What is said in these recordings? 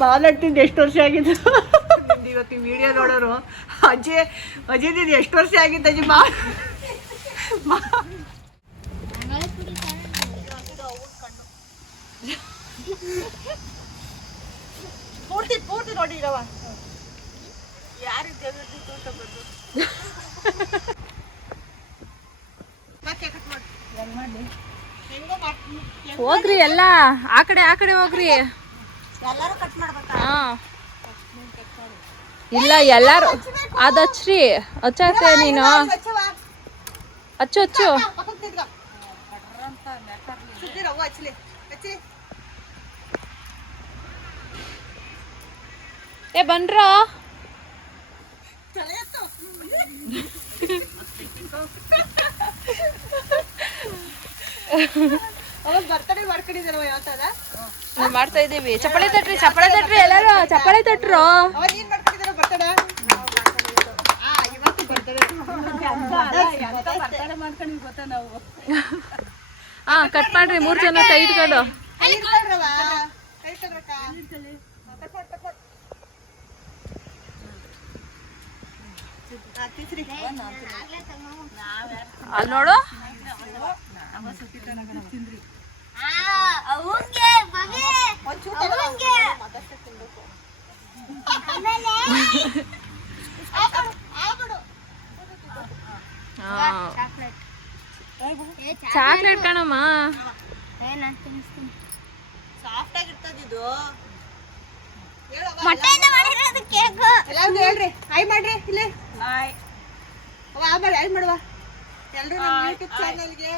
ಬಾಲಟ್ಟಿಂದ ಎಷ್ಟು ವರ್ಷ ಆಗಿದ್ದು ಇವತ್ತು ವಿಡಿಯೋ ನೋಡೋರು ಅಜಯ್ ಎಷ್ಟು ವರ್ಷ ಆಗಿತ್ತು ಅಜ್ಜಿ ಪೂರ್ತಿ ನೋಡಿ ಇರವ ಯಾರಿದ್ದೆ ಹೋಗ್ರಿ ಎಲ್ಲ ಆ ಕಡೆ ಹೋಗ್ರಿ. ಇಲ್ಲ ಎಲ್ಲಾರು ಅದ್ ಹಚ್ಚ್ರಿ ಹಚ್ಚಾಕ ನೀನು ಹಚ್ಚು ಏ ಬನ್ರೋ ಬರ್ತಡೇ ಮಾಡ್ಕೊಂಡಿದ್ದಾರವ ಯಾವತ್ತಾರ ನಾವು ಮಾಡ್ತಾ ಇದೀವಿ. ಚಪ್ಪಾಳೆ ತಟ್ರಿ ಎಲ್ಲಾರು ಚಪ್ಪಾಳೆ ತಟ್ರು. ಹಾ ಕಟ್ ಮಾಡ್ರಿ 3 ಜನ ಕೈ ಇಟ್ಕೊಂಡು. ಅಲ್ಲಿ ನೋಡು ಚಾಕ್ಲೇಟ್ ಕಣಮ್ಮ. ಸಾಫ್ಟ್ ಆಗಿರ್ತದಿದು. ಹೇಳ್ರಿ ಹಾಯ್ ಮಾಡ್ರಿ ಇಲ್ಲೇ ಹಾಯ್ ಮಾಡುವ ಎಲ್ಲರೂ ನಮ್ಮ ಯೂಟ್ಯೂಬ್ ಚಾನಲ್ಗೆ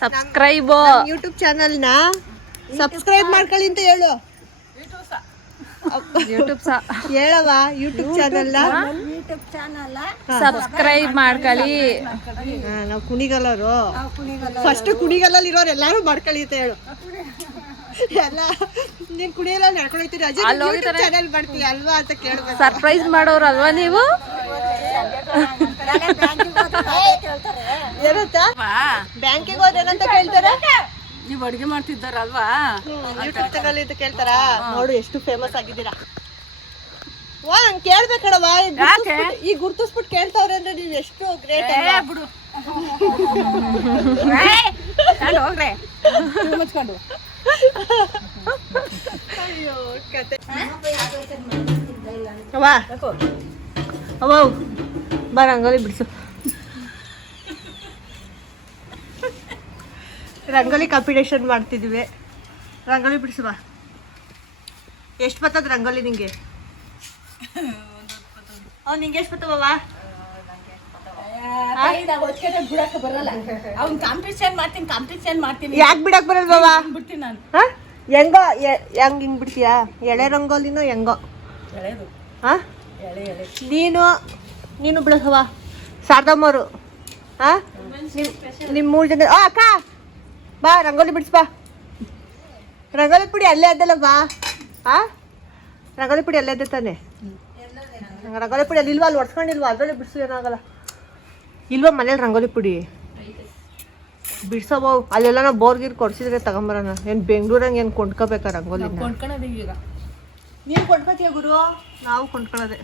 ಸಬ್ಸ್ಕ್ರೈಬ್ ಯೂಟ್ಯೂಬ್ ಚಾನಲ್ನ ಸಬ್ಸ್ಕ್ರೈಬ್ ಮಾಡ್ಕೊಳ್ಳಿ ಅಂತ ಹೇಳು. ಹೇಳವ ಯೂಟ್ಯೂಬ್ ಚಾನಲ್ ಸಬ್ಸ್ಕ್ರೈಬ್ ಮಾಡ್ಕೊಳ್ಳಿ. ನಾವು ಕುಣಿಗಲ್ಲರು ಫಸ್ಟ್ ಕುಣಿಗಲ್ಲಲ್ಲಿ ಇರೋರು ಎಲ್ಲಾರು ಮಾಡ್ಕೊಳ್ಳಿ ಅಂತ ಹೇಳು. ಎಲ್ಲ ನೀನ್ ಕುಣಿಯಲ್ಲ ನಡ್ಕೊಂಡೋಗ್ತೀರಿ ಚಾನಲ್ ಮಾಡ್ತೀವಿ ಅಲ್ವಾ ಅಂತ ಕೇಳ್ಬೇಕು. ಸರ್ಪ್ರೈಸ್ ಮಾಡೋರು ಅಲ್ವಾ ನೀವು? ಏನಂತ ಬ್ಯಾಂಕಿಗೆ ಹೋದ್ರೇನಂತ ಕೇಳ್ತಾರೆ. ನೀವು ಅಡುಗೆ ಮಾಡ್ತಿದ್ದಾರಲ್ವಾ ಯೂಟ್ಯೂಬ್ ಚಾನಲ್ ಅಂತ ಕೇಳ್ತಾರ. ನೋಡು ಎಷ್ಟು ಫೇಮಸ್ ಆಗಿದ್ದೀರಾ. ವಾ ನಂಗೆ ಕೇಳ್ಬೇಕಡವ ಈಗ ಗುರ್ತಿಸ್ಬಿಟ್ಟು ಕೇಳ್ತಾವ್ರೆ ಅಂದ್ರೆ ನೀವು ಎಷ್ಟು ಗ್ರೇಟ್ ಬಿಡು. ಹೋಗ್ರೆ ಮುಚ್ಕೊಂಡು ಅಯ್ಯೋ ಕತೆ ಅವ್ವ ಬಾ ರಂಗೋಲಿ ಬಿಡಿಸು. ರಂಗೋಲಿ ಕಾಂಪಿಟೇಷನ್ ಮಾಡ್ತಿದ್ವಿ. ರಂಗೋಲಿ ಬಿಡಿಸು ಬಾ. ಎಷ್ಟು ಬರ್ತದ ರಂಗೋಲಿ ನಿಂಗೆ? ನಿಂಗೆ ಎಷ್ಟು ಬರ್ತವ? ಯಾಕೆ ಬಿಡಕ್ ಬರಲ್ವ? ಹೆಂಗೋ ಹಿಂಗ್ ಬಿಡ್ತೀಯಾ? ಎಳೆ ರಂಗೋಲಿನೋ ಹೆಂಗೋ ನೀನು ಬಿಡಸವ. ಶಾರದಮ್ಮರು ನಿಮ್ಮ 3 ಜನ ಅಕ್ಕ ಬಾ ರಂಗೋಲಿ ಬಿಡಿಸ್ಬಾ. ರಂಗೋಲಿ ಪುಡಿ ಅಲ್ಲೇ ಅದ್ದಲ್ಲ ಬಾ. ರಂಗೋಲಿ ಪುಡಿ ಅಲ್ಲೇ ಇದ್ದೆ ತಾನೆ. ರಂಗೋಲಿ ಪುಡಿ ಅಲ್ಲಿ ಇಲ್ವಾ? ಅಲ್ಲಿ ಒಡ್ಸ್ಕೊಂಡಿಲ್ವಾ? ಅದರಲ್ಲೇ ಬಿಡಿಸು ಏನಾಗಲ್ಲ ಇಲ್ವಾ? ಮನೇಲಿ ರಂಗೋಲಿ ಪುಡಿ ಬಿಡ್ಸವ. ಅಲ್ಲೆಲ್ಲ ನಾವು ಬೋರ್ಗಿರ್ ಕೊಡ್ಸಿದ್ರೆ ತಗೊಂಬರೋಣ. ಏನು ಬೆಂಗ್ಳೂರಂಗೆ ಏನು ಕೊಂಡ್ಕೋಬೇಕಾ ರಂಗೋಲಿ? ನೀನು ಕೊಂಡ್ಕೋತೀಯ ಗುರು? ನಾವು ಕೊಂಡ್ಕೊಳ್ಳೋದೆ.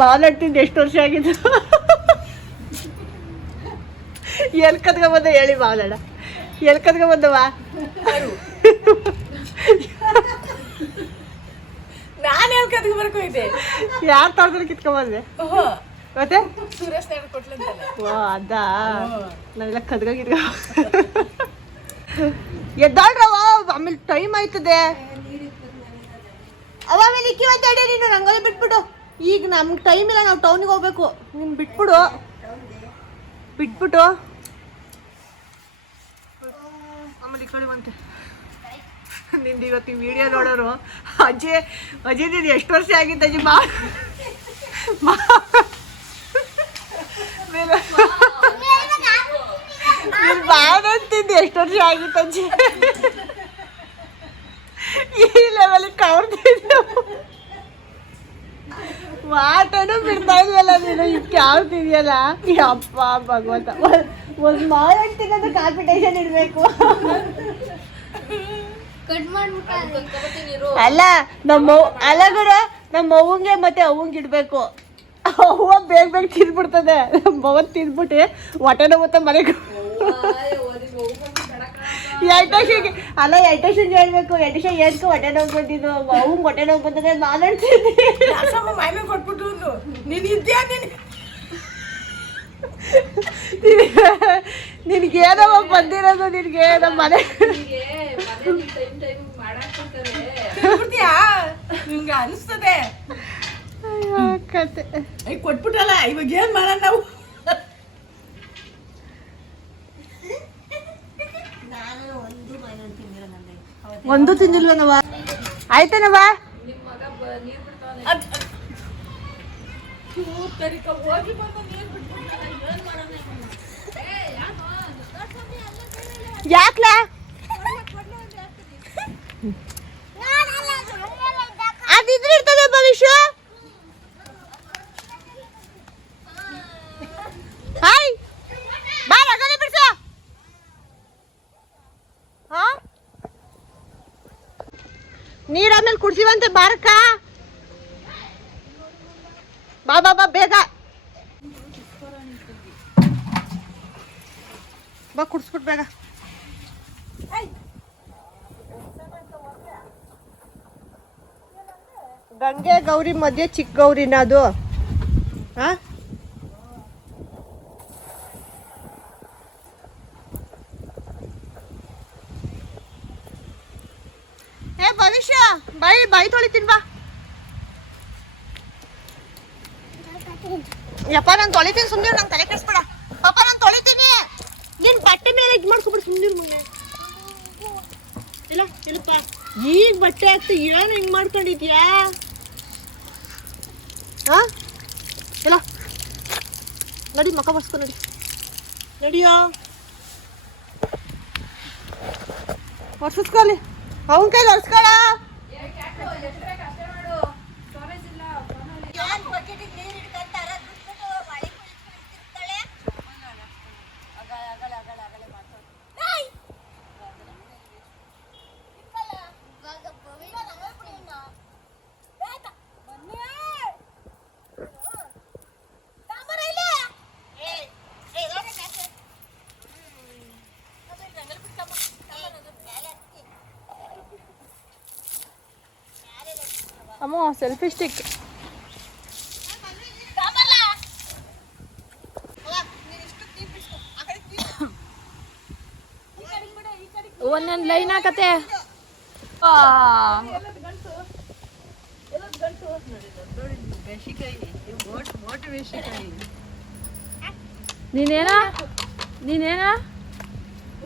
ಬಾಲಟ್ಟಿಂದ ಎಷ್ಟು ವರ್ಷ ಆಗಿದ್ದು? ಎಲ್ಲಿ ಕತ್ಕೊಂಬಂದ ಹೇಳಿ ಬಾಲಣ್ಣ? ಎಲ್ಲಿ ಕತ್ಕೊಂಬಂದವ? ನಾನು ಎಲ್ಲಿ ಕತ್ಕೊಂಬರ್ಕೋಯ್ದೆ? ಯಾರು ತಗೊಂಡು ಕಿತ್ಕೊಂಬಂದೆ ಮತ್ತೆ? ಸುರೇಶ್ ಅದ ನಾವೆಲ್ಲ ಕದ್ಗಿದ್ಗ ಎದ್ದಾಳ್ರವ. ಆಮೇಲೆ ಟೈಮ್ ಆಯ್ತದೆ. ಆಮೇಲೆ ಇಕ್ಕಿವತ್ತಡೆ ನೀನು ರಂಗೋಲಿ ಬಿಟ್ಬಿಡು. ಈಗ ನಮ್ಗೆ ಟೈಮ್ ಇಲ್ಲ, ನಾವು ಟೌನಿಗೆ ಹೋಗ್ಬೇಕು. ನೀನು ಬಿಟ್ಬಿಟ್ಟು ಆಮೇಲೆ ಈ ಕಡೆ ಬಂತೆ. ನಿಂದು ಇವತ್ತು ವಿಡಿಯೋ ನೋಡೋರು ಅಜಯ್ ನೀನು ಎಷ್ಟು ವರ್ಷ ಆಗಿತ್ತು ಅಜ್ಜಿ ನೀನು ಬಾಳಂತಿದ್ದು ಎಷ್ಟು ವರ್ಷ ಆಗಿತ್ತು ಅಜ್ಜಿ? ಈ ಲೆವೆಲ್ ಕಾವ್ತಿದ್ಯಾ ವಾಟನು ಬಿಡ್ತಾ ಇಲ್ವಲ್ಲ ನೀನು ಈಗ ಕಾವ್ತಿದ್ಯಲ್ಲ ಅಪ್ಪ ಭಗವಂತ ಒಂದು ಮಾರಾಡ್ತೀನಿ ಅಂತ ಕಾಂಪಿಟೇಷನ್ ಇಡಬೇಕು ಅಲ್ಲ ಅಲ್ಲ ಗುರು ನಮ್ಮ ಅವ್ವಂಗೆ ಮತ್ತೆ ಅವ್ವಂಗೆ ಇಡಬೇಕು ಅವ್ವ ಬೇಗ ಬೇಗ ತಿಂದ್ಬಿಡ್ತದೆ ನಮ್ಮ ಅವ್ವನ್ ತಿಂದ್ಬಿಟ್ಟು ಹೊಟ್ಟೆನ ಮತ್ತೆ ಮನೆಗೆ ಎಟೇಷನ್ಗೆ ಅಲ್ಲ ಎಟೇಷನ್ಗೆ ಹೇಳ್ಬೇಕು ಎಟೇಷನ್ ಏನ್ಕೊ ಹೊಟ್ಟೆ ನೋವು ಬಂದಿದ್ದು ಅವ್ವಂಗೆ ಹೊಟ್ಟೆ ನೋವು ಬಂತದೆ ಮಾತಾಡ್ತಿದ್ದೆ ಕೊಟ್ಬಿಟ್ಟು ನೀನು ಇದ್ಯಾ ನಿನ್ಗೇನವ ಬಂದಿರೋದು ನಿನ್ಗೆ ನಮ್ಮ ಮನೆ ನಿಂಗೆ ಅನಿಸ್ತದೆ ಕತೆ ಕೊಟ್ಬಿಟ್ಟಲ್ಲ ಇವಾಗ ಏನ್ ಮಾಡೋಣ ನಾವು ಒಂದು ತಿಂದಿಲ್ವನವ ಆಯ್ತನವ ಯಾಕ್ಲಾ ಅದಿದ್ರೆ ಇರ್ತದೆ ಭವಿಷ್ಯ ಹಾಯ್ ಬಾ ರಗನೆ ಬಿಡ್ಸ ಹಾ ನೀರ್ ಆಮೇಲೆ ಕುಡ್ಸಿವಂತೆ ಬಾರಕ್ಕ ಬಾ ಬಾ ಬಾ ಬೇಗ ಬಾ ಕುಡ್ಸ್ಬಿಟ್ ಬೇಗ ಗಂಗೆ ಗೌರಿ ಮಧ್ಯೆ ಚಿಕ್ಕ ಗೌರಿನ ಅದು ಹಾ ಏ ಭವಿಷ್ಯ ಬಾಯಿ ತೊಳಿತೀನಿ ಬಾ ಯಪ್ಪ ನಾನು ತೊಳಿತೀನಿ ಸುಮ್ಮನೆ ನಂಗೆ ತಲೆ ಕೆಡಿಸ್ಬೇಡ ಪಾಪ ನಾನು ತೊಳಿತೀನಿ ನೀನು ಬಟ್ಟೆ ಮೇಲೆ ಇದು ಮಾಡ್ಕೊಬಿಡು ಸುಮ್ಮನೆ ಮನೆ ಇಲ್ಲ ಇಲ್ಲಪ್ಪ ಈಗ ಬಟ್ಟೆ ಹಾಕ್ತು ಏನು ಹಿಂಗೆ ಮಾಡ್ಕೊಂಡಿದ್ಯಾ ಹಾ ಇಲ್ಲ ನಡಿ ಮಕ್ಕ ಬರ್ಸ್ಕೊ ನಡಿ ನಡಿಯೋ ಒರ್ಸಿಸ್ಕೊಳ್ಳಿ ಅವನ ಕೈಲಿ ಒರ್ಸ್ಕೊಳ ಅಮ್ಮ ಸೆಲ್ಫಿ ಸ್ಟಿಕ್ ಒಂದೊಂದು ಲೈನ್ ಹಾಕತ್ತೆ ನೀನೇನ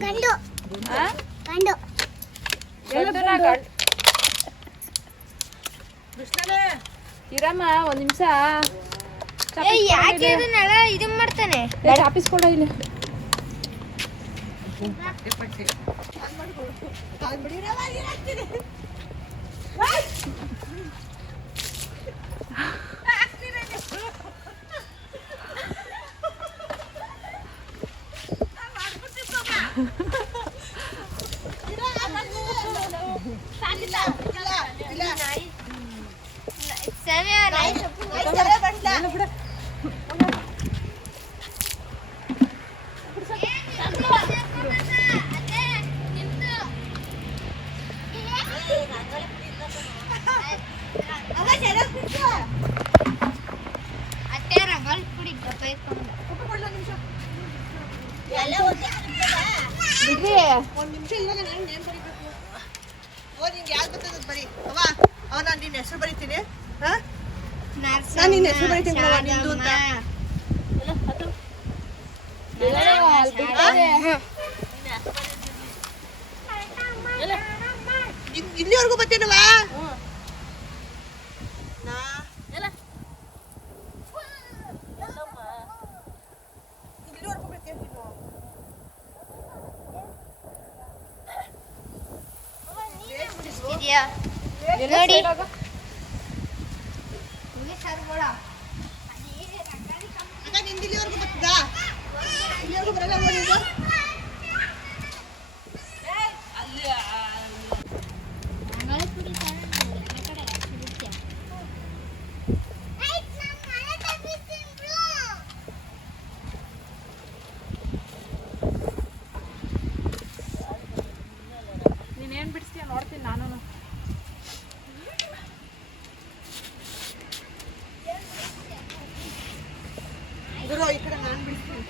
ಗಂಡು ಗಂಡು ಇರಮ್ಮ ಒಂದ್ ನಿಮಿಷ ಯಾಕೆ ಇದನ್ನೆಲ್ಲ ಇದು ಮಾಡ್ತಾನೆ ಚಾಪಿಸ್ಕೊಡ ಇಲ್ಲಿ ಒಂದು ನಿಮಿಷ ಇಲ್ಲ ನಾನು ನೇಮ್ ಬರೀಬೇಕು ಓ ನಿಂಗೆ ಯಾವ್ದು ಬರ್ತದೆ ಬರೀ ನಾನು ನಿನ್ನ ಹೆಸರು ಬರೀತೀನಿ ಹಾಂ ನಾನು ನಿನ್ನ ಹೆಸರು ಬರೀತೀನಿ ನಿಂದು ಅಂತ ಇಲ್ಲಿವರೆಗೂ ಬರ್ತೀನವಾ ಇದೆಯಾ ನೋಡಿ ಅಕ್ಕ ನಿಂದು ಇಲ್ಲಿವರೆಗೂ ಬರ್ತದಾ? ಇಲ್ಲಿವರೆಗೂ ಬರಲ್ಲ ನೋಡಿ ಇದು. ನೀನೇನು ಬಿಡಿಸ್ತೀಯ ನೋಡ್ತೀನಿ ನಾನು. ಗುರು ಈ ಕಡೆ ನಾನು ಬಿಡ್ತೀನಿ.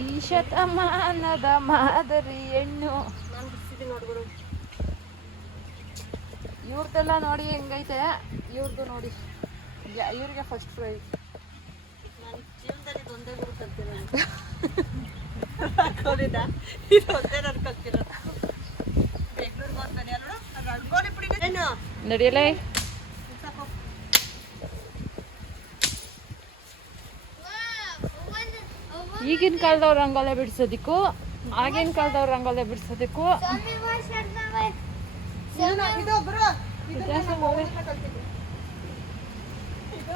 ಈ ಶತಮಾನದ ಮಾದರಿ ಹೆಣ್ಣು. ನಾನು ಬಿಡ್ಸಿದ್ದೀನಿ ನೋಡ್ಬಿಡು. ಇವ್ರದ್ದೆಲ್ಲ ನೋಡಿ ಹೆಂಗೈತೆ, ಇವ್ರದ್ದು ನೋಡಿ. ಇವ್ರಿಗೆ ಫಸ್ಟ್ ಪ್ರೈಸ್. ನಾನು ಜೀವನದಲ್ಲಿ ಇದೊಂದೇ ಗುರು ಕಲ್ತಿರೋದು. ಇದು ಒಂದೇ ನಾನು ಕಲ್ತಿರೋದು. ಬೆಂಗಳೂರಿಗೆ ಹೋಗ್ತಾನೆ ಅಲ್ವಾ? ಅದು ರಂಗೋಲಿ ಪುಡಿ ಏನು ನಡಿಯಲೇ. ಸಾಕು. ಈಗಿನ ಕಾಲದವ್ರು ರಂಗೋಲೆ ಬಿಡಿಸೋದಕ್ಕೂ ಆಗಿನ ಕಾಲದವ್ರು ರಂಗೋಲೆ ಬಿಡಿಸೋದಕ್ಕೂ ಇದು ಗುರು ಇದು ವ್ಯತ್ಯಾಸ ನಾನು ನೋಡಿ. ಮೊದಲೇ ಕಲ್ತಿದ್ದು. ಇದು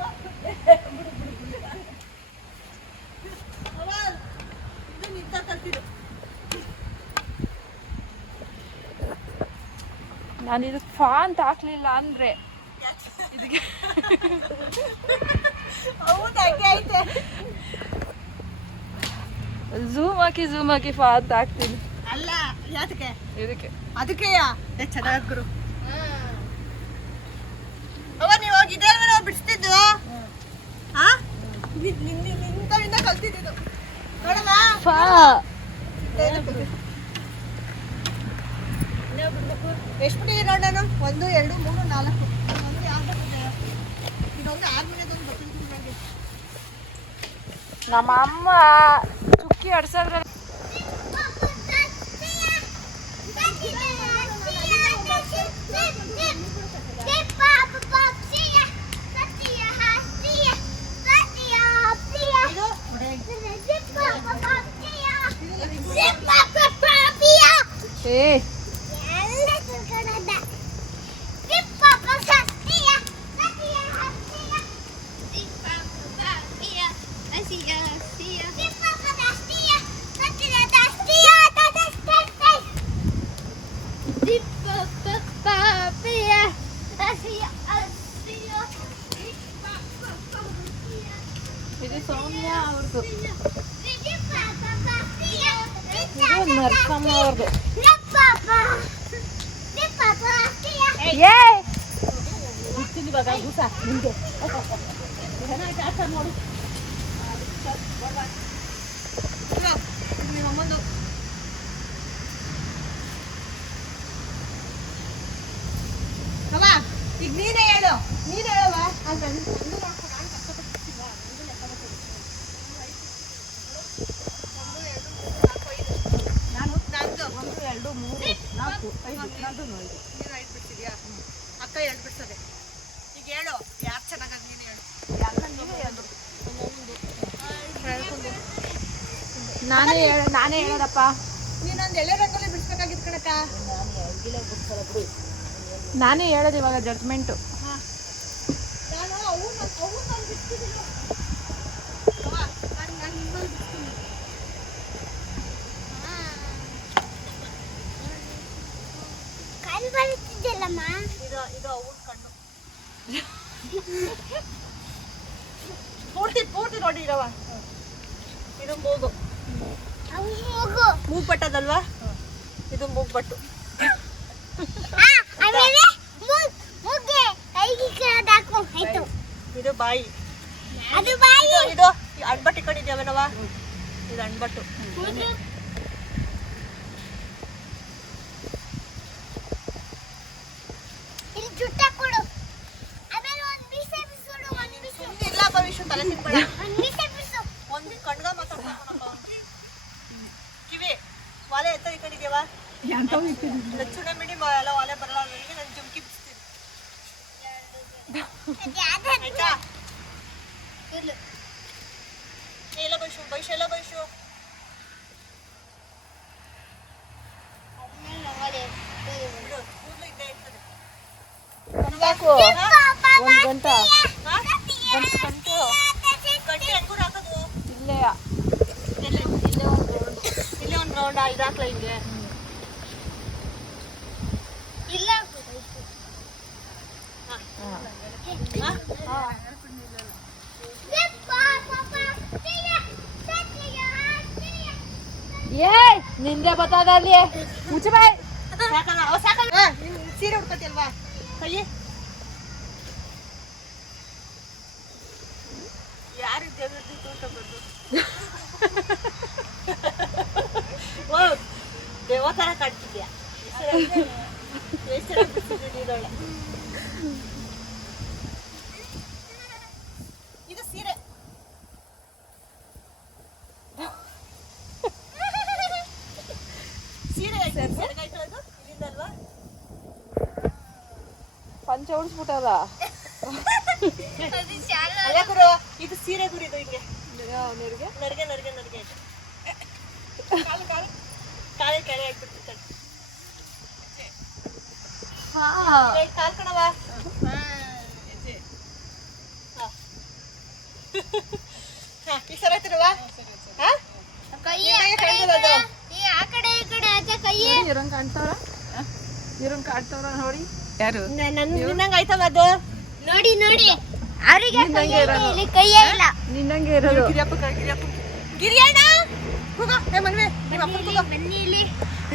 ಅವ್ವ, ಇದು ನಿಂತ ಕಲ್ತಿದ್ದು. ನಾನು ಇದಕ್ಕೆ ಫಾ ಅಂತ ಹಾಕ್ಲಿಲ್ಲ ಅಂದ್ರೆ ಇದಕ್ಕೆ ಹೌದು ಹಂಗೆ ಐತೆ. ಝೂಮ್ ಹಾಕಿ ಫಾ ಅಂತ ಹಾಕ್ತೀನಿ ಅಲ್ಲ ಯಾತಕ್ಕೆ ಇದಕ್ಕೆ. ಅದಕ್ಕೆಯಾ ಚೆನ್ನಾಗಿ ಗುರು. ಅವ ನೀವು ಹೋಗಿ ಇದೇ ನಾವು ಬಿಡಿಸ್ತಿದ್ದು ಹಾ ನಿಂತವಿಂದ ಕಲ್ತಿದ್ದು ನೋಡಮ್ಮ. ಫಾ ಎಷ್ಟು ಬಿಟ್ಟಿದೆ ನೋಡೋಣ? 1 2 3 4 ಒಂದು ಯಾವ್ದು ಬರ್ತದೆ? ಇದೊಂದು ಆರ್ಮನೆದೊಂದು ಬರ್ತಿದ್ದು ನನಗೆ. ನಮ್ಮ ಅಮ್ಮ ಚುಕ್ಕಿ ಅಡ್ಸೋದ್ರಲ್ಲಿ ಏ ಇದು ಸೌಮ್ಯ ಅವ್ರದ್ದು, ಇದು ನರಸಮ್ಮ ಅವ್ರದ್ದು. ಏ ನಿಮ್ಮ ಅಮ್ಮಂದು ಅಮ್ಮ ಈಗ ನೀನೇ ಹೇಳು ಹೇಳವ. ಅಕ್ಕ ಹೇಳ್ಬಿಡ್ತದೆ. ಈಗ ಹೇಳು ಯಾರು ಚೆನ್ನಾಗಿ ನೀನು ಹೇಳು. ನಾನೇ ಹೇಳೋದಪ್ಪ. ನೀನೊಂದು ಎಳೆ ರಂಗೋಲಿ ಬಿಡಿಸ್ಬೇಕಾಗಿತ್ತು ಕಣಕ್ಕ. ನಾನೇ ಹೇಳೋದು ಇವಾಗ ಜಡ್ಜ್ಮೆಂಟು. ನಾನು ಅವು ನಾನು ಬಿಡ್ತಿದ್ದೀನಿ. ಇದು ಅವ್ನ ಕಣ್ಣು ಪೂರ್ತಿ ನೋಡಿ ಇರವ. ಇದು ಮೂಗು ಮೂಗ್ಬಟ್ಟದಲ್ವಾ? ಇದು ಮೂಗ್ಬಟ್ಟು. ಆಮೇಲೆ ಮುಗ್ಗೆ ಕೈಗೆ ಕೆಳಗೆ ಹಾಕು ಆಯ್ತು. ಇದು ಬಾಯಿ, ಅದು ಬಾಯಿ. ಇದು ಅಣ್ಬಟ್ಟು ಇಟ್ಕೊಂಡಿದ್ಯಾವನವ, ಇದು ಅಣ್ಬಟ್ಟು. ಇಲ್ಲಿ ಜುಟ್ಟ ಕೊಡು. ಆಮೇಲೆ ಒಂದು ಮೀಸೆ ಬಿಡಿಸೋಡು, ಒಂದು ಮೀಸೆ. ಇಲ್ಲ ಭವಿಷ್ಯ ತಲೆ ತಿನ್ಬೇಡ. ಒಂದು ಮೀಸೆ ಬಿಡಿಸು. ಒಂದು ಕಣ್ಗ ಮಾತಾಡ್ತಾನಪ್ಪ. ಕಿವಿ ವಾಲೆ ಎತ್ತ ಇಟ್ಕೊಂಡಿದ್ಯಾವ, ಚುನೆ ಮಿಡಿ ಎಲ್ಲ ವಾಲೆ ಬರಲ್ಲ ನನಗೆ. ನಾನು ಜುಮ್ಕಿ ಬಿಡಿಸ್ತೀನಿ ಆಯ್ತಾ? ಇಲ್ಲ ಎಲ್ಲ ಭವಿಷ್ಯ ಭವಿಷ್ಯ ಎಲ್ಲ ಭವಿಷ್ಯ. ಆಮೇಲೆ ನಮ್ಮಲ್ಲಿ ಬಿಡು, ಕೂದಲು ಇದ್ದೇ ಇರ್ತದೆ. ಸಾಕು ಒಂದು ಗಂಟ ಗಂಟು ಗಂಟು ಹೆಂಗೂರು ಹಾಕೋದು? ಇಲ್ಲೇ ಇಲ್ಲೇ ಒಂದು ರೌಂಡ್ ಇದು ಹಾಕ್ಲ ಹಿಂಗೆ. ಇಲ್ಲ ಏ ನಿಂದೆ ಬತ್ತದ ಅಲ್ಲಿ ಮುಚ್ಚ ಬಾಯ್. ಸಾಕಲ್ಲ ಅವ ಸಾಕಲ್ಲ. ನೀನು ಸೀರೆ ಉಡ್ಕೊತಿಲ್ವಾ ಕೈ? ಯಾರಿದ್ದೇವೆ ತೋರ್ಸಬಾರ್ದು. ಓ ದೇವ ಥರ ಕಾಡ್ತಿದ್ಯಾ. ಎಷ್ಟು ಚೆನ್ನಾಗಿ ಬಿಡ್ತಿದ್ದೆ ನೀರೊಳ್ಳೆ. ಇದು ಸೀರೆ. ಸೀರೆ ಸೆರಗಾಯ್ತಳದು ಇಲ್ಲಿಂದಲ್ವಾ? ಪಂಚ ಉಡ್ಸ್ಬಿಟ್ಟದ. ಅಲ್ಲ ಗುರು, ಇದು ಸೀರೆ ಗುರು. ಇದು ಹಿಂಗೆ ನೀರಿಗೆ ನರ್ಗೆ ನರ್ಗೆ ನರ್ಗೆ ಆಯ್ತು. ಕಾಲೇ ಕೆರೆ ಹಾಕ್ಬಿಡ್ತಿರ್ತಾಳೆ. ಕಾಲ್ ಕಣವ. ಈ ಸರ ಆಯ್ತಿರವ? ಕೈ ಕಾಣ್ತದದು. ಆ ಕಡೆ ಈ ಕಡೆ ಆಚೆ ಕೈ. ಇರಂಗ್ ಕಾಣ್ತಾವ್ರ, ಇರಂಗ್ ಕಾಣ್ತಾವ್ರ ನೋಡಿ. ಯಾರು ನಿನ್ನಂಗ ಆಯ್ತವ ಅದು? ನೋಡಿ ನೋಡಿ, ಅವರಿಗೆ ಇಲ್ಲಿ ಕೈಯೇ ಇಲ್ಲ. ನಿನ್ನಂಗೆ ಇರೋದು. ಗಿರಿಯಪ್ಪ ಗಿರಿಯಣ್ಣ ಮನ್ವೆ ನಿಮ್ಮ ಅಪ್ಪ ಬನ್ನಿ ಇಲ್ಲಿ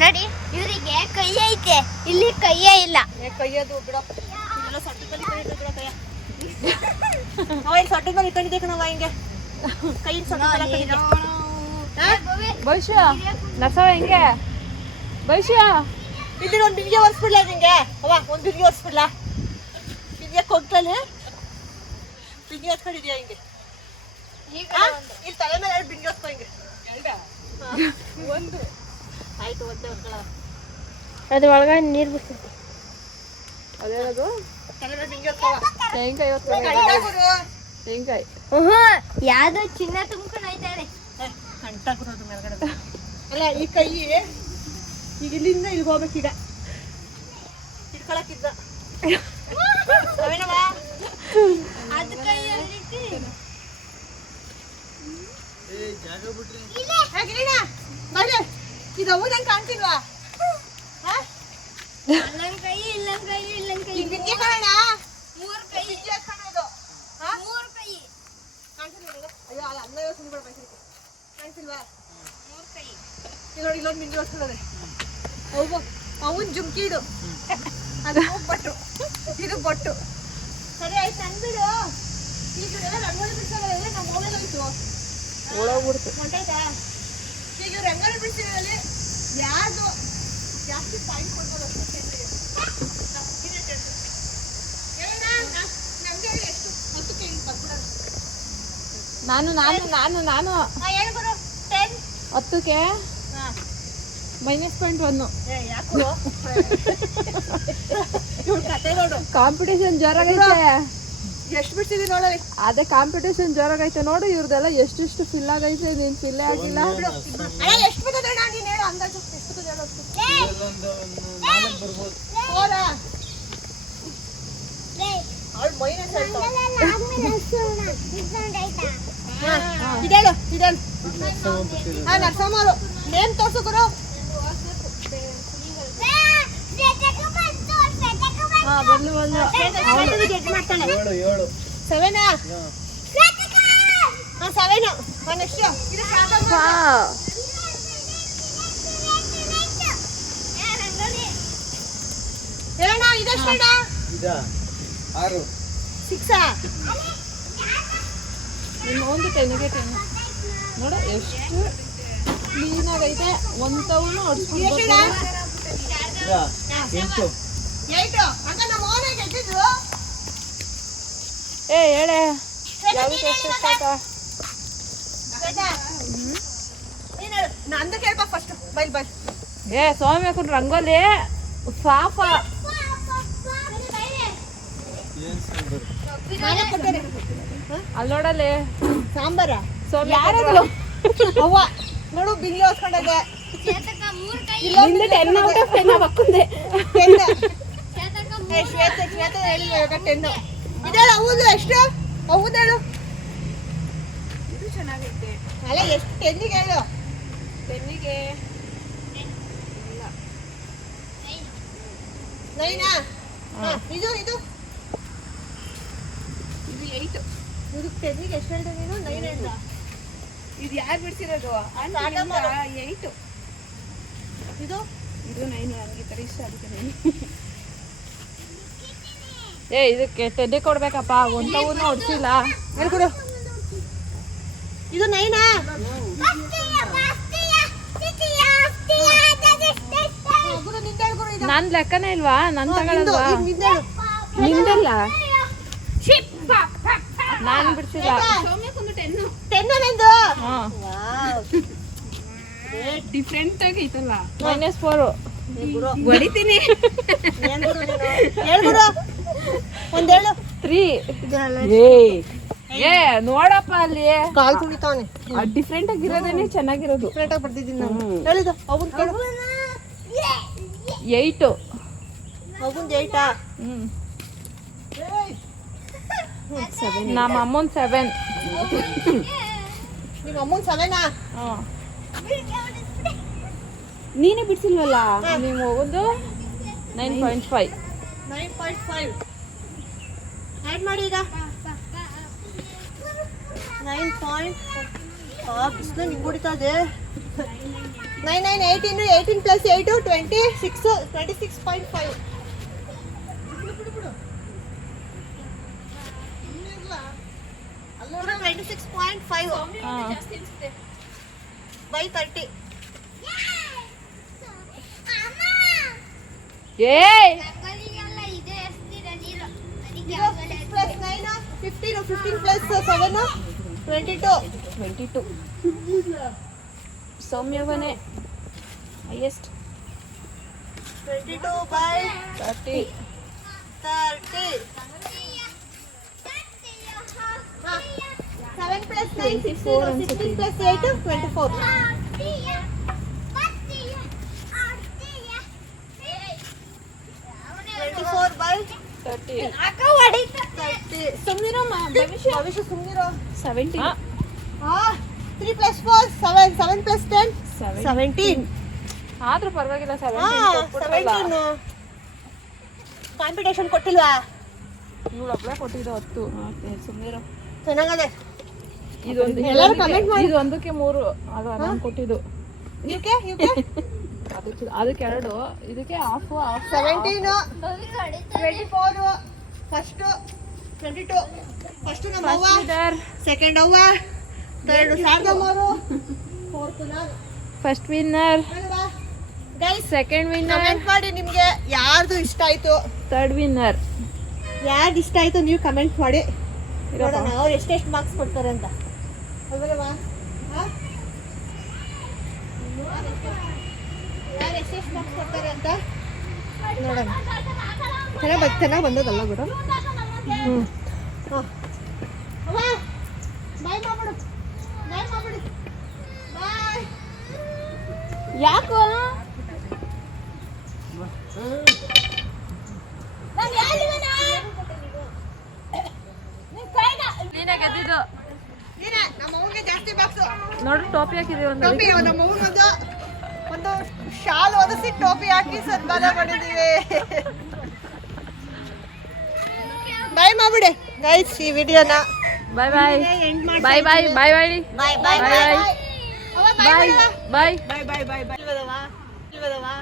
ನೋಡಿ, ಇವರಿಗೆ ಕೈ ಐತೆ, ಇಲ್ಲಿ ಕೈಯೇ ಇಲ್ಲ. ಕೈಯದು ಬಿಡಪ್ಪ. ಇಲ್ಲೆಲ್ಲ ಸೊಟ್ಟದ ಮೇಲೆ ಇಟ್ಕೊಂಡಿದ್ದೆ ಬಿಡ ಕೈಯ. ಅವ ಇಲ್ಲಿ ಸೊಟ್ಟದ ಮೇಲೆ ಇಟ್ಕೊಂಡಿದ್ದೆ ಕಣವ ಹಿಂಗೆ. ಕೈ ಸೊಟ್ಟದ ಮೇಲೆ ಹಾಕೊಂಡಿದ್ದೆ. ಭವಿಷ್ಯ ನರ್ಸವ ಹೆಂಗೆ ಭವಿಷ್ಯ? ಇಲ್ಲಿ ಒಂದು ಬಿಂದಿಗೆ ಒರೆಸ್ಬಿಡ್ಲ ನಿಂಗೆ? ಅವ ಒಂದು ಬಿಂದಿಗೆ ಒರೆಸ್ಬಿಡ್ಲಾ? ಬಿಂದಿಗೆ ಕೊಗ್ತಲೆ ಬಿಂದಿಗೆ ಹೊತ್ಕೊಂಡಿದ್ಯಾ ಹಿಂಗೆ? ಇಲ್ಲಿ ತಲೆ ಮೇಲೆ ಎರಡು ಬಿಂದಿಗೆ ಹೊತ್ಕೊ ಹಿಂಗೆ. ಒಂದು ಆಯ್ತು, ಒಂದೇ ಹೊತ್ಕೊಳ. ಅದ್ರ ಒಳಗಡೆ ನೀರು ಬಿಡ್ತೈತಿ. ಅದೇನದು ತಲೆ ಮೇಲೆ ಬಿಂದಿಗೆ ಹೊತ್ಕೊವ. ತೆಂಗಿನಕಾಯಿ ತೆಂಗಿನಕಾಯಿ. ಯಾವ್ದೋ ಚಿನ್ನ ತುಂಬ್ಕೊಂಡು ಹೋಯ್ತಾರೆ. ಕಂಟ ಗುರೋದು ಮೇಲ್ಗಡೆ. ಅಲ್ಲ ಈ ಕೈ ಈಗ ಇಲ್ಲಿಂದ ಇಲ್ಲಿಗೆ ಹೋಗ್ಬೇಕೀಗ. ಇಟ್ಕೊಳಕ್ಕಿದ್ದ ಅವೇನವ? ಅದು ಕೈ ಬರ್ರಿ, ಇದು ಅವು ನಂಗೆ ಕಾಣ್ತಿಲ್ವಾ? ಇಲ್ಲಂಗ್ ಕೈ ಇಲ್ಲಂಗ್ ಕೈ ಇಲ್ಲಂಗ್ ಕೈ. ಬಿಂದಿಗೆ ಕಾಣ, ಮೂರ್ ಕೈ ಬಿಂದಿಗೆ ಕಾಣೋದು. ಮೂರ್ ಕೈ ಕಾಣ್ತಿಲ್ವ ನಿನಗೆ? ಅಯ್ಯೋ ಅಲ್ಲ, ಅನ್ನ ಯೋಚನೆ ಬಿಡ ಬೈಸಿರ್ಕೆ. ಕಾಣ್ತಿಲ್ವಾ? ಮೂರ್ ಕೈ. ನೋಡಿ ಇಲ್ಲೊಂದು ಬಿಂದಿಗೆ ಹೊತ್ಕೊಳ್ಳೋದೆ. ಅವನ್ ಜುಮ್ಕಿ ಇದು, ಅದು ಬೊಟ್ಟು, ಇದು ಬೊಟ್ಟು. ಸರಿ ಆಯ್ತು ಅಂದ್ಬಿಡು. ಈಗ ಎಲ್ಲ ರಂಗೋಲಿ ಬಿಡಿಸೋದ್ರಲ್ಲಿ ನಮ್ಮ ಮೊಬೈಲ್ ಹೋಯ್ತು, ಒಳಗ್ಬಿಡ್ತು. ಹೊಂಟಾಯ್ತಾ? ಈಗ ಇವ್ರು ರಂಗೋಲಿ ಬಿಡಿಸಿದ್ರಲ್ಲಿ ಯಾರ್ದು ಜಾಸ್ತಿ ಪಾಯಿಂಟ್ ಕೊಡ್ಬೋದು ಅಷ್ಟೇ. ನಮ್ಗೆ ಎಷ್ಟು 10ಕ್ಕೆ ಹಿಂಗೆ ಬರ್ಬಿಡೋದು. ನಾನು ನಾನು ನಾನು ನಾನು ಏನು ಬರೋ 10? 10ಕ್ಕೆ -.1. ಯಾಕೋ ಇವ್ರ ಕತೆ ನೋಡು. ಕಾಂಪಿಟೇಷನ್ ಜೋರಾಗೈತೆ. ಎಷ್ಟು ಬಿಡ್ಸಿದೀನಿ ನೋಡಲಿ. ಅದೇ ಕಾಂಪಿಟೇಷನ್ ಜೋರಾಗೈತೆ ನೋಡು. ಇವ್ರದೆಲ್ಲ ಎಷ್ಟೆಷ್ಟು ಫಿಲ್ ಆಗೈತೆ, ನೀನ್ ಫಿಲ್ಲೇ ಆಗಿಲ್ಲ. ಅಣ್ಣ ಎಷ್ಟು ಬರ್ತದೆ ಅಣ್ಣ? ನೀನು ಹೇಳು ಅಂದಾಜು ಎಷ್ಟು ಬರ್ತದೆ ಹೇಳು. ಹೋರಾ ಅವಳು ಮೈನಸ್ ಹೇಳ್ತಾವ. ಇದೇಳು ಇದೇಳು. ಹಾ ನರ್ಸಮ್ಮರು ನೇಮ್ ತೋರ್ಸು ಗುರು. ಹಾ ಬಂದು ಬಂದು 7. ಹಾ 7. ನೆಕ್ಸ್ಟ್ ಇದು ಶಾಂತಮ್ಮ. ಹಾ ಎಷ್ಟಣ್ಣ ಇದಾ 6 6 ನಿಮ್ಮ ಒಂದು 10ಗೆ 10 ನೋಡು ಎಷ್ಟು ಕ್ಲೀನಾಗೈತೆ ಒಂದು ತವನು ಹೊಡ್ಸ್ಬಿಟ್ಟು ಇದಾ 8 8 ಅಕ್ಕ ನಮ್ಮ ಓನ ಗೆದ್ದಿದ್ದು ಏ ಹೇಳೆ ಯಾವ್ದಕ್ಕೆ ಎಷ್ಟು ಆಯ್ತಾ ನಂದು ಕೇಳ್ಬಾ ಫಸ್ಟ್ ಬೈಲ್ ಬೈಲ್ ಏ ಸ್ವಾಮಿ ಹಾಕೊಂಡು ರಂಗೋಲಿ ಸಾಫ ಏನು ಸಾಂಬಾರು ನಾನೇ ಕೊಟ್ಟೆ ಅಲ್ಲಿ ನೋಡಲ್ಲಿ ಸಾಂಬಾರ ಸ್ವಾಮಿ ಯಾರದು ಅವ್ವ ನೋಡು ಬಿಂಗ್ಲಿ ಹೊಸ್ಕೊಂಡಾಗ ನಿಂದು 10 ಔಟ್ ಆಫ್ 10 ಹಾಕೊಂಡೆ 10 ಶ್ವೇತ ಹೇಳಿಲ್ಲ ಇವಾಗ 10 ಇದೇಳು ಹೌದು ಎಷ್ಟು ಹೌದು ಹೇಳು ಇದು ಚೆನ್ನಾಗೈತೆ ಅಲ್ಲ ಎಷ್ಟು 10ಗೆ ಹೇಳು 10ಗೆ 9 ಇದು ಇದು 8 ಇದು 10ಗೆ ಎಷ್ಟು ಹೇಳ್ದೆ ನೀನು 9 ಹೇಳ್ದ ಇದು ಯಾರು ಬಿಡ್ಸಿರೋದು ಸ್ಟಾರ್ಟ್ ಮಾಡು 8 ಇದು ಇದು 9 ನನಗೆ ತರ ಇಷ್ಟ ಅದಕ್ಕೆ 9 ಏ ಇದಕ್ಕೆ 10 ಕೊಡ್ಬೇಕಪ್ಪ ಒಂದವನು ಹೊಡ್ಸಿಲ್ಲ ಹೇಳ್ಕೊಡು ಇದು 9 ಗುರು ನಿಂದ ಹೇಳ್ಕೊಡು ಇದು ನನ್ ಲೆಕ್ಕನೇ ಇಲ್ವಾ ನನ್ ತಗೊಳಲ್ವಾ ನಿಂದ ಹೇಳು ನಿಂದಲ್ಲ ನಾನು ಬಿಡ್ಸಿಲ್ಲ 10 ನಿಂದು ಹಾ ವಾವ್ ಡಿಫ್ರೆಂಟ್ ಆಗೈತಲ್ಲ -4 ಗುರು ಹೊಡಿತೀನಿ ಏನ್ ಗುರು ನೀನು ಹೇಳ್ಕೊಡು ಒಂದು ಹೇಳು 3 ಏ ನೋಡಪ್ಪ ಅಲ್ಲಿ ಕಾಲ್ ಕುಣಿತಾವನೆ ಡಿಫ್ರೆಂಟ್ ಆಗಿರೋದೇನೆ ಚೆನ್ನಾಗಿರೋದು ಡಿಫ್ರೆಂಟ್ ಆಗಿ ಬರ್ತಿದ್ದೀನಿ ನಾನು ಹೇಳಿದ ಅವನ್ ಕೇಳು 8 ಅವನ್ 8 ಹ್ಮ್ ನಮ್ಮ ಅಮ್ಮನ್ 7 ನಿಮ್ಮ ಅಮ್ಮನ್ 7 ನೀನೇ ಬಿಡ್ಸಿಲ್ವಲ್ಲ ನೀವು ಹೋಗೋದು 9.5 9.5 ಆ್ಯಡ್ ಮಾಡಿ ಈಗ 9. ಬಿಸಿಲು ನಿಂಗೆ ಹೊಡಿತಾ ಇದೆ 9 18 18 ಪ್ಲಸ್ 8 26 26.5 26.5 by 30 ಏಯ್ 15 plus 7 22 ಸೌಮ್ಯವನೇ highest 22 by 30 7 plus 9 16 16 plus 8 24 24 by 30 30 ಸುಮ್ನಿರಮ್ಮ ಭವಿಷ್ಯ ಸುಮ್ನಿರೋ 17 3 plus 4 7 7 plus 10 17 ಆದ್ರೂ ಪರವಾಗಿಲ್ಲ 17 ಕಾಂಪಿಟೇಷನ್ ಕೊಟ್ಟಿಲ್ವಾ ಇವಳು ಒಬ್ಬಳೇ ಕೊಟ್ಟಿದ್ದು 10 ಸುಮ್ಮನಿರೋ ಚೆನ್ನಾಗದೆ ಇದೊಂದು ಎಲ್ಲರೂ comment ಮಾಡಿ. ಇದು ಒಂದಕ್ಕೆ 3 ಅದು ನಾನು ಕೊಟ್ಟಿದ್ದು ಇವಕ್ಕೆ ಅದಕ್ಕೆ 2 ಇದಕ್ಕೆ ಹಾಫ್ 17 24 ಫಸ್ಟ್ 22 ಫಸ್ಟ್ ನಮ್ಮ ಅವ್ವ ಸೆಕೆಂಡ್ ಅವ್ವ ಥರ್ಡ್ ಶಾರದಮ್ಮರು ಫೋರ್ತ್ ನಾನು first winner guys second winner comment ಮಾಡಿ ನಿಮಗೆ ಯಾರ್ದು ಇಷ್ಟ ಆಯ್ತು ಥರ್ಡ್ ವಿನ್ನರ್ ಯಾರ್ದು ಇಷ್ಟ ಆಯ್ತು ನೀವು ಕಮೆಂಟ್ ಮಾಡಿ ನೋಡೋಣ ಅವ್ರು ಎಷ್ಟೆಷ್ಟು ಮಾರ್ಕ್ಸ್ ಕೊಡ್ತಾರೆ ಅಂತ ಅಲ್ವಲ್ಲವಾ ಯಾರು ಎಷ್ಟೆಷ್ಟು ಮಾರ್ಕ್ಸ್ ಕೊಡ್ತಾರೆ ಅಂತ ನೋಡೋಣ ಚೆನ್ನಾಗಿ ಬಂದದಲ್ಲ ಗುರು ಹ್ಞೂ ಹಾಂ ಬಾಯ್ ಮಾಡ್ಬಿಡು ಬಾಯ್ ಮಾಡ್ಬಿಡಿ ಬಾಯ್ ಯಾಕೋ ನೀನೇ ಗೆದ್ದಿದ್ದು ನೀನೆ ನಮ್ಮ ಅವ್ನಿಗೆ ಜಾಸ್ತಿ ಬಾಕ್ಸು ನೋಡ್ರಿ ಟೋಪಿ ಹಾಕಿದೀವಿ ಒಂದು ಟೋಪಿ ನಮ್ಮ ಅವ್ನಿಗೊಂದು ಒಂದು ಶಾಲ್ ಒದಿಸಿ ಟೋಪಿ ಹಾಕಿ ಸನ್ಮಾನ ಮಾಡಿದ್ದೀವಿ ಬಾಯ್ ಮಾಡ್ಬಿಡಿ ಗೈಸ್ ಈ ವಿಡಿಯೋನ ಬಾಯ್ ಬಾಯ್ ಬಾಯ್ ಬಾಯ್ ಬಾಯ್ ಬಾಯ್ ಬಾಯ್ ಬಾಯ್ ಬಾಯ್ ಬಾಯ್ ಬಾಯ್ ಬಾಯ್ ಬಾಯ್ ಬಾಯ್ ಇಲ್ವದವಾ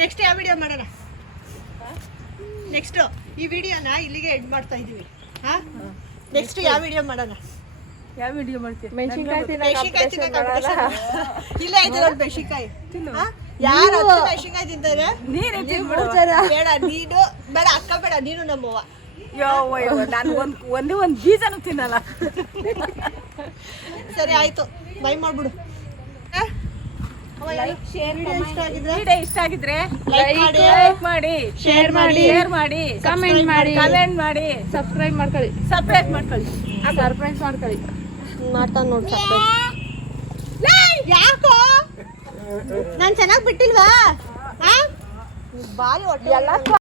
ನೆಕ್ಸ್ಟ್ ಯಾವ ವಿಡಿಯೋ ಮಾಡೋಣ? ನೆಕ್ಸ್ಟ್ ಈ ವಿಡಿಯೋನ ಇಲ್ಲಿಗೆ ಎಂಡ್ ಮಾಡ್ತಾ ಇದೀವಿ. ನೆಕ್ಸ್ಟ್ ಯಾವ ವಿಡಿಯೋ ಮಾಡೋಣ? ಯಾವ ವಿಡಿಯೋ ಮಾಡ್ತೀವಿ? ಮೆಣಸಿನ್ಕಾಯಿ ಮೆಣಸಿನ್ಕಾಯಿ ತಿನ್ನೋ competition. ಇಲ್ಲೇ ಐತೆ ನೋಡಿ ಮೆಣಸಿನ್ಕಾಯಿ. ಯಾರು ಮೆಣಸಿನ್ಕಾಯಿ ತಿಂತಾರೆ? ನೀನೇ ಬೇಡ ನೀನು ಬೇಡ, ಅಕ್ಕ ಬೇಡ, ನೀನು ನಮ್ಮವ್ವ. ನಾನು ಒಂದ್ ಬೀಜನೂ ತಿನ್ನಲ್ಲ. ಸರಿ ಆಯ್ತು, ಬೈ ಮಾಡ್ಬಿಡು. ಇಷ್ಟ ಆಗಿದ್ರೆ ಲೈಕ್ ಮಾಡಿ, ಲೈಕ್ ಮಾಡಿ, ಶೇರ್ ಮಾಡಿ, ಕಮೆಂಟ್ ಮಾಡಿ, ಸಬ್ಸ್ಕ್ರೈಬ್ ಮಾಡ್ಕೊಳ್ಳಿ, ಸರ್ಪ್ರೈಸ್ ಮಾಡ್ಕೊಳ್ಳಿ. ಸರ್ಪ್ರೈಸ್ ಮಾಡ್ಕೊಳ್ಳಿ. ಮಾಡ್ತಾನೆ ನೋಡಿ. ಯಾಕೋ ನಾನು ಚೆನ್ನಾಗಿ ಬಿಟ್ಟಿಲ್ವಾ? ಬಾರಿ ಹೊಟ್ಟೆ